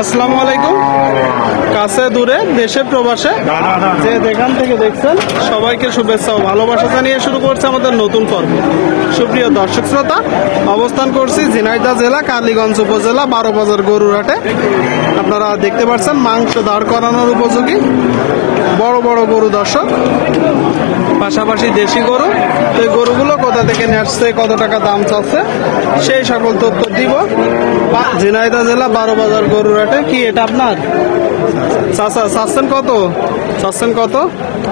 আসসালামু আলাইকুম। কাছে দূরে দেশে প্রবাসে যে যেখান থেকে দেখছেন সবাইকে শুভেচ্ছা ও ভালোবাসা জানিয়ে শুরু করছে আমাদের নতুন পর্ব। সুপ্রিয় দর্শক শ্রোতা, অবস্থান করছি ঝিনাইদহ জেলা কালীগঞ্জ উপজেলা 12 বাজার গরুর হাটে। আপনারা দেখতে পাচ্ছেন মাংস দাঁড় করানোর উপযোগী বড় বড় গরু দর্শক, পাশাপাশি দেশি গরু। তো এই গরুগুলো কোথা থেকে নেসছে, কত টাকা দাম চাচ্ছে, সেই সকল তথ্য দিব। ঝিনাইদহ জেলা 12 বাজার গরুর হাটে। কি এটা আপনার চাচা? চাচ্ছেন কত? চাচ্ছেন কত?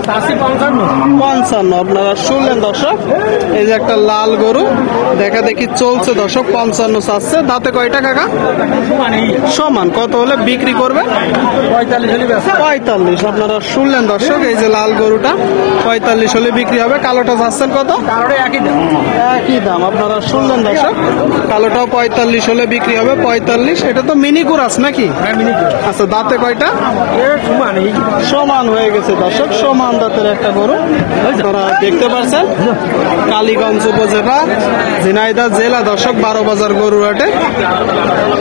55। আপনারা শুনলেন দর্শক, এই যে একটা লাল গরু দেখা দেখি চলছে দর্শক, 55 চাচ্ছে। দাঁতে কয়টা কাকা? সমান। কত হলে বিক্রি করবে? 45। আপনারা শুনলেন দর্শক, এই যে লাল গরুটা 45 হলে বিক্রি হবে। কালোটা চাচ্ছেন কত? একই দাম। আপনারা শুনলেন দর্শক, কালোটাও 45 হলে বিক্রি হবে। 45। এটা তো মিনি কুরাস নাকি? আচ্ছা, দাঁতে কয়টা? সমান হয়ে গেছে দর্শক, সমান দাঁতের একটা গরু আপনারা দেখতে পাচ্ছেন। কালীগঞ্জ উপজেলা ঝিনাইদহ জেলা দর্শক 12 বাজার গরুর হাটে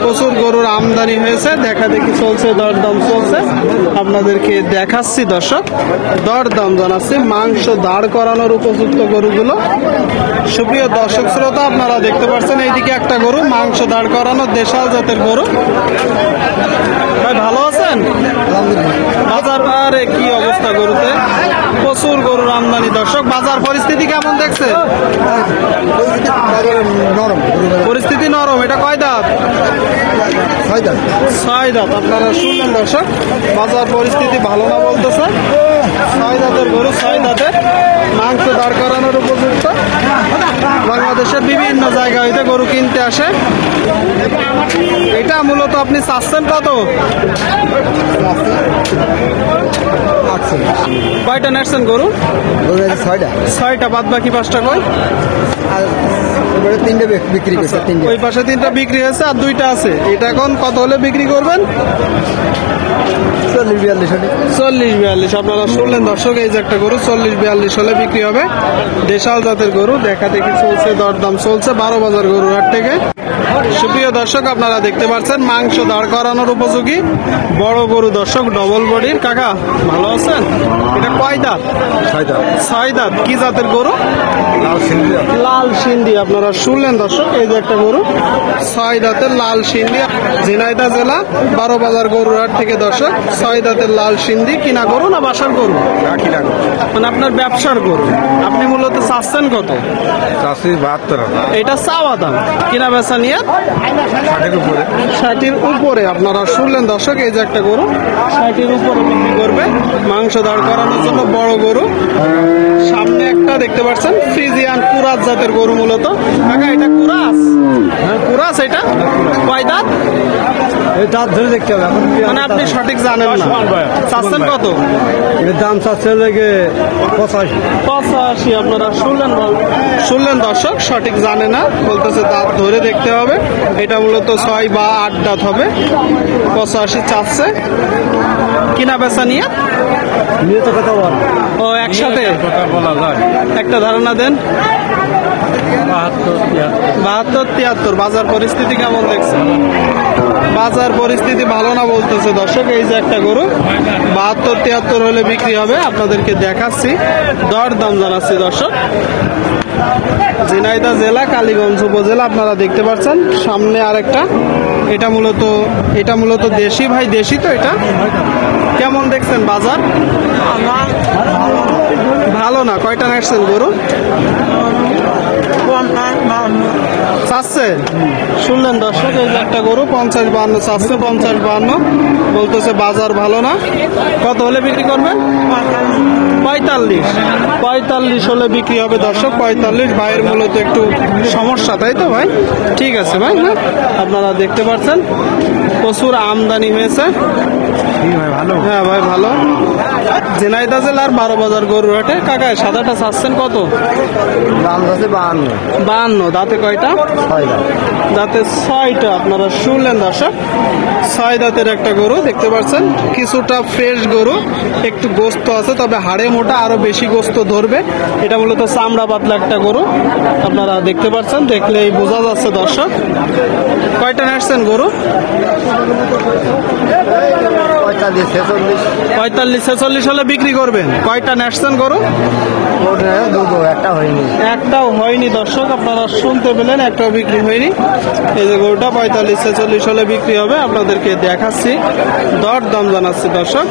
প্রচুর গরুর আমদানি হয়েছে, দেখা দেখি চলছে, দরদাম চলছে। আপনাদেরকে দেখাচ্ছি দর্শক, দরদাম জানাচ্ছি মাংস দাঁড় করানোর উপযুক্ত গরুগুলো। সুপ্রিয় দর্শক শ্রোতা, আপনারা দেখতে পাচ্ছেন এইদিকে একটা গরু মাংস দাঁড় করানো দেশাল জাতের গরু। ভাই ভালো আছেন? বাজারে কি অবস্থা গরুতে? প্রচুর গরুর আমদানি দর্শক। বাজার পরিস্থিতি কেমন দেখছে? পরিস্থিতি নরম। এটা কয় দাঁত? 6 দাঁত। আপনারা শুনলেন দর্শক, বাজার পরিস্থিতি ভালো না বলতেছে। 6 দাঁতের গরু, 6 দাঁতের মাংস দাঁড় করানোর উপযুক্ত। বাংলাদেশের বিভিন্ন জায়গা হইতে গরু কিনতে আসে। এটা মূলত আপনি চাচ্ছেন কত? কয়টা নেটছেন গরু? 6টা। বাদ বাকি 5টা কই? 3টে বিক্রি করছে। ওই পাশে 3টা বিক্রি হয়েছে, আর 2টা আছে। এটা এখন কত হলে বিক্রি করবেন? 40-42। আপনারা শুনলেন দর্শক, এই যে একটা গরু 40-42 হলে বিক্রি হবে। দেশাল জাতের গরু দেখা দেখি চলছে, দরদাম চলছে 12 বাজার গরুর হাট থেকে। সুপ্রিয় দর্শক, আপনারা দেখতে পাচ্ছেন মাংস দাঁড় করানোর উপযোগী বড় গরু দর্শক, ডবল বডির। কাকা ভালো আছেন? এটা কয় দাঁত? 6 দাঁত। কি জাতের গরু? লাল সিন্ধি। আপনারা শুনলেন দর্শক, এই যে একটা গরু 6 দাঁতের লাল সিন্ধি। ঝিনাইদহ জেলা 12 বাজার গরুর হাট থেকে দর্শক 6 দাঁতের লাল সিন্ধি। কিনা গরু না বাসার গরু? মানে আপনার ব্যবসার গরু। আপনি মূলত চাচ্ছেন কত? 72। এটা চাওয়া দাম, কিনা বেচা নিয়ে 60-এর উপরে। আপনারা শুনলেন দর্শক, এই যে একটা গরু 60-এর উপরে বিক্রি করবে। মাংস দাঁড় করানোর জন্য বড় গরু। সামনে একটা দেখতে পাচ্ছেন ফ্রিজিয়ান কুরাস জাতের গরু মূলত। কাকা এটা কুরাস? হ্যাঁ কুরাস। এটা কয় দাঁত? দাঁত ধরে দেখতে হবে, মানে আপনি সঠিক জানেন না। চাচ্ছেন কত? দাম চাচ্ছে 85। আপনারা শুনলেন দর্শক, সঠিক জানে না, বলতেছে দাঁত ধরে দেখতে হবে। এটা মূলত 6 বা 8 দাঁত হবে। 85 চাচ্ছে। কিনা বেচা নিয়ে তো কথা বল। ও একসাথে বলা যায়। একটা ধারণা দেন। 72-73। বাজার পরিস্থিতি কেমন দেখছেন? বাজার পরিস্থিতি ভালো না বলতেছে দর্শক। এই যে একটা গরু 72-73 হলে বিক্রি হবে। আপনাদেরকে দেখাচ্ছি, দর দাম জানাচ্ছি দর্শক। ঝিনাইদহ জেলা কালীগঞ্জ উপজেলা। আপনারা দেখতে পাচ্ছেন সামনে আরেকটা। এটা মূলত দেশি। ভাই দেশি তো? এটা কেমন দেখছেন বাজার? ভালো না। কয়টা নেটছেন গরু? চাচ্ছে। শুনলেন দর্শক, এই যে একটা গরু 50-52 চাচ্ছে। 50-52 বলতেছে বাজার ভালো না। কত হলে বিক্রি করবে? 45 হলে বিক্রি হবে দর্শক। 45। ভাইয়ের মূলত একটু সমস্যা, তাই তো ভাই? ঠিক আছে ভাই। হ্যাঁ, আপনারা দেখতে পাচ্ছেন প্রচুর আমদানি হয়েছে। ভাই ভালো হ্যাঁ ভাই ভালো। ঝিনাইদহ জেলার 12 বাজার গরুর হাটে। কাকা সাদাটা চাচ্ছেন কত? দাম আছে 52 52। দাঁতে কয়টা? 6 দাম দাঁতে 6টা। আপনারা শুনলেন দর্শক, 6 দাঁতের একটা গরু দেখতে পাচ্ছেন। কিছুটা ফ্রেশ গরু, একটু গোস্ত আছে, তবে হাড়ে মোটা, আরো বেশি গোস্ত ধরবে। এটা মূলত চামড়া পাতলা একটা গরু, আপনারা দেখতে পাচ্ছেন, দেখলেই বোঝা যাচ্ছে দর্শক। কয়টা নেসছেন গরু? 45 46 হলে বিক্রি করবেন। কয়টা নেসছেন গরু? একটা হয়নি একটাও হয়নি দর্শক, আপনারা শুনতে পেলেন, একটাও বিক্রি হয়নি। এই যে গরুটা 45 46 হলে বিক্রি হবে। আপনাদেরকে দেখাচ্ছি, দর দাম জানাচ্ছি দর্শক।